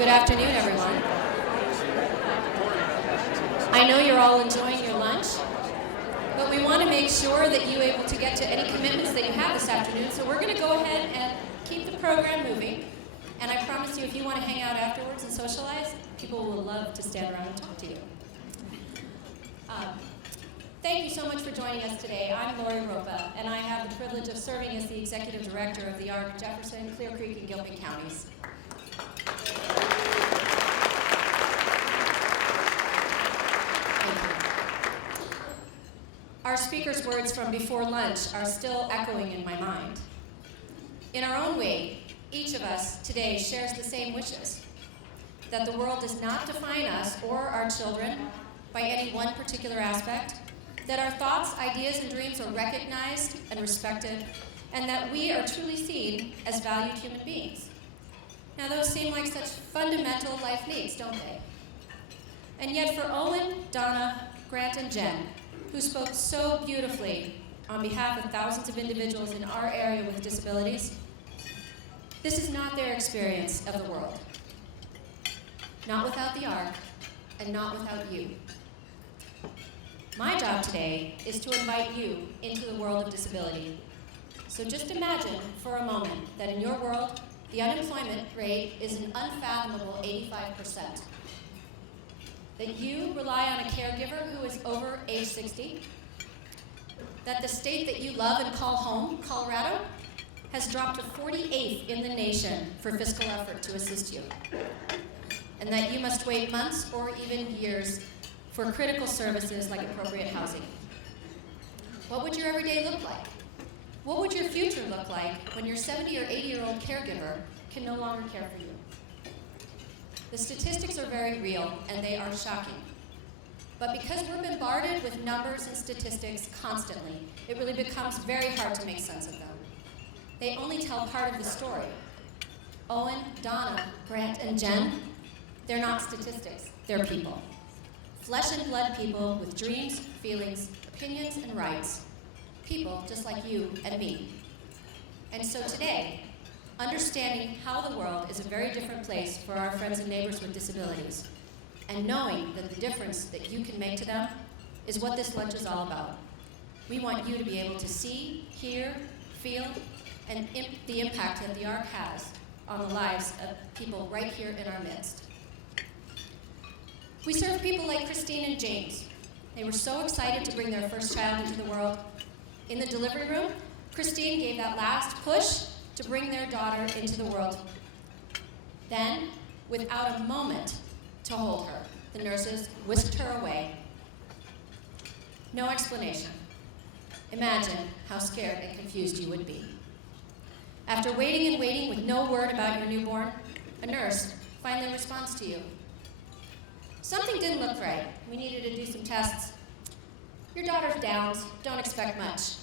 Good afternoon, everyone. I know you're all enjoying your lunch, but we want to make sure that you're able to get to any commitments that you have this afternoon, so we're going to go ahead and keep the program moving. And I promise you, if you want to hang out afterwards and socialize, people will love to stand around and talk to you. Thank you so much for joining us today. I'm Ropa, and I have the privilege of serving as the Executive Director of the ARC Jefferson, Clear Creek, and Gilpin counties. Our speaker's words from before lunch are still echoing in my mind. In our own way, each of us today shares the same wishes, that the world does not define us or our children by any one particular aspect, that our thoughts, ideas, and dreams are recognized and respected, and that we are truly seen as valued human beings. Now, those seem like such fundamental life needs, don't they? And yet for Owen, Donna, Grant, and Jen, who spoke so beautifully on behalf of thousands of individuals in our area with disabilities, this is not their experience of the world. Not without the ARC, and not without you. My job today is to invite you into the world of disability. So just imagine for a moment that in your world, the unemployment rate is an unfathomable 85%. That you rely on a caregiver who is over age 60, that the state that you love and call home, Colorado, has dropped to 48th in the nation for fiscal effort to assist you, and that you must wait months or even years for critical services like appropriate housing. What would your everyday look like? What would your future look like when your 70 or 80-year-old caregiver can no longer care for you? The statistics are very real, and they are shocking. But because we're bombarded with numbers and statistics constantly, it really becomes very hard to make sense of them. They only tell part of the story. Owen, Donna, Grant, and Jen, they're not statistics, they're people. Flesh and blood people with dreams, feelings, opinions, and rights. People just like you and me. And so today, understanding how the world is a very different place for our friends and neighbors with disabilities, and knowing that the difference that you can make to them is what this lunch is all about. We want you to be able to see, hear, feel, and the impact that the ARC has on the lives of people right here in our midst. We serve people like Christine and James. They were so excited to bring their first child into the world. In the delivery room, Christine gave that last push to bring their daughter into the world. Then, without a moment to hold her, the nurses whisked her away. No explanation. Imagine how scared and confused you would be. After waiting and waiting with no word about your newborn, a nurse finally responds to you. Something didn't look right. We needed to do some tests. Your daughter's Downs. Don't expect much.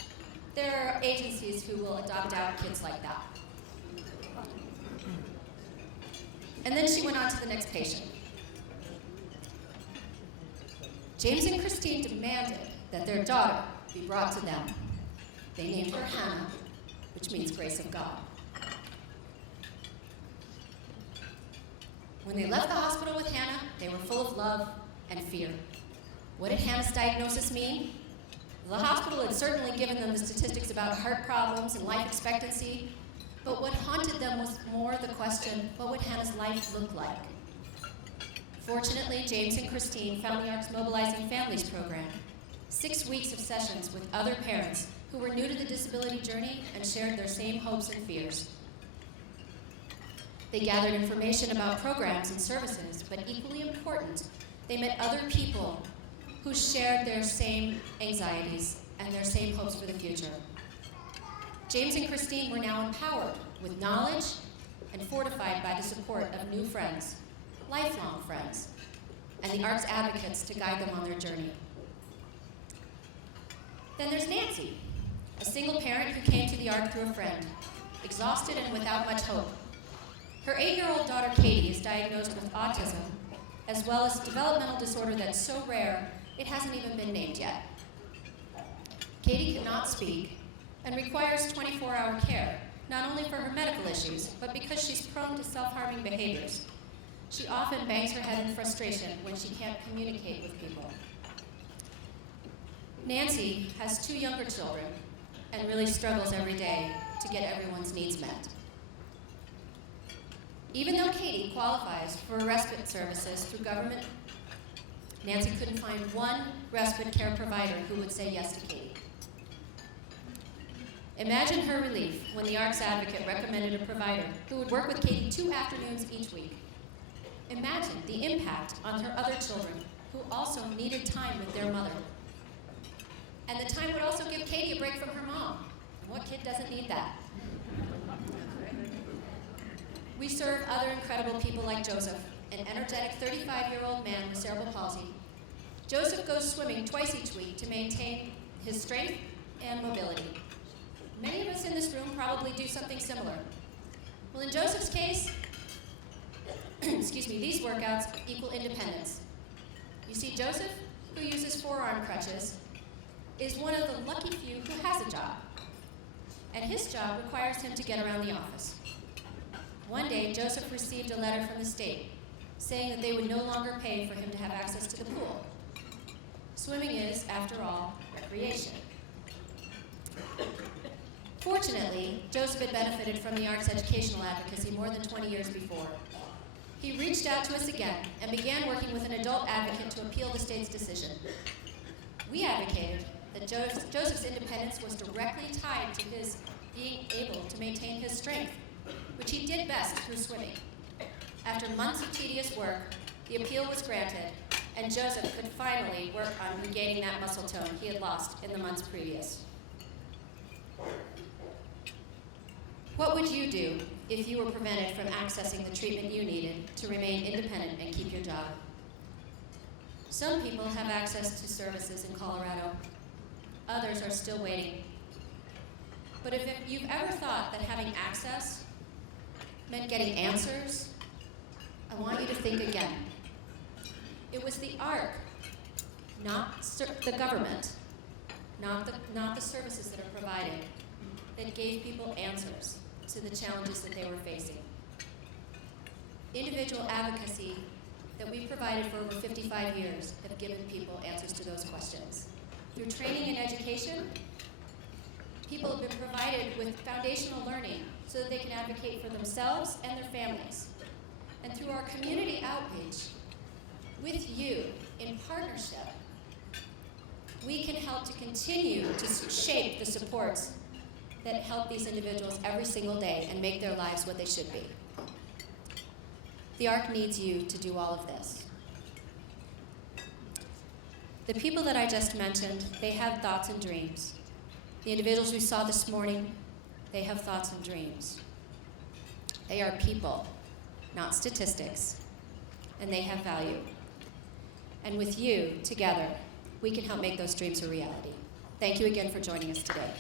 There are agencies who will adopt out kids like that. And then she went on to the next patient. James and Christine demanded that their daughter be brought to them. They named her Hannah, which means grace of God. When they left the hospital with Hannah, they were full of love and fear. What did Hannah's diagnosis mean? The hospital had certainly given them the statistics about heart problems and life expectancy, but what haunted them was more the question, what would Hannah's life look like? Fortunately, James and Christine found the ARC's Mobilizing Families program, 6 weeks of sessions with other parents who were new to the disability journey and shared their same hopes and fears. They gathered information about programs and services, but equally important, they met other people who shared their same anxieties and their same hopes for the future. James and Christine were now empowered with knowledge and fortified by the support of new friends, lifelong friends, and the ARC's advocates to guide them on their journey. Then there's Nancy, a single parent who came to the ARC through a friend, exhausted and without much hope. Her 8-year-old daughter, Katie, is diagnosed with autism, as well as a developmental disorder that's so rare, it hasn't even been named yet. Katie cannot speak and requires 24-hour care, not only for her medical issues, but because she's prone to self-harming behaviors. She often bangs her head in frustration when she can't communicate with people. Nancy has 2 younger children and really struggles every day to get everyone's needs met. Even though Katie qualifies for respite services through government, Nancy couldn't find one respite care provider who would say yes to Katie. Imagine her relief when the ARC's advocate recommended a provider who would work with Katie 2 afternoons each week. Imagine the impact on her other children who also needed time with their mother. And the time would also give Katie a break from her mom. What kid doesn't need that? We serve other incredible people like Joseph, an energetic 35-year-old man with cerebral palsy. Joseph goes swimming twice each week to maintain his strength and mobility. Many of us in this room probably do something similar. Well, in Joseph's case, these workouts equal independence. You see, Joseph, who uses forearm crutches, is one of the lucky few who has a job. And his job requires him to get around the office. One day, Joseph received a letter from the state saying that they would no longer pay for him to have access to the pool. Swimming is, after all, recreation. Fortunately, Joseph had benefited from the ARC's educational advocacy more than 20 years before. He reached out to us again and began working with an adult advocate to appeal the state's decision. We advocated that Joseph's independence was directly tied to his being able to maintain his strength, which he did best through swimming. After months of tedious work, the appeal was granted, and Joseph could finally work on regaining that muscle tone he had lost in the months previous. What would you do if you were prevented from accessing the treatment you needed to remain independent and keep your job? Some people have access to services in Colorado. Others are still waiting. But if you've ever thought that having access meant getting answers, I want you to think again. It was the ARC, not the government, not the services that are provided, that gave people answers to the challenges that they were facing. Individual advocacy that we've provided for over 55 years have given people answers to those questions. Through training and education, people have been provided with foundational learning so that they can advocate for themselves and their families. And through our community outreach, with you, in partnership, we can help to continue to shape the supports that help these individuals every single day and make their lives what they should be. The ARC needs you to do all of this. The people that I just mentioned, they have thoughts and dreams. The individuals we saw this morning, they have thoughts and dreams. They are people, not statistics, and they have value. And with you, together, we can help make those dreams a reality. Thank you again for joining us today.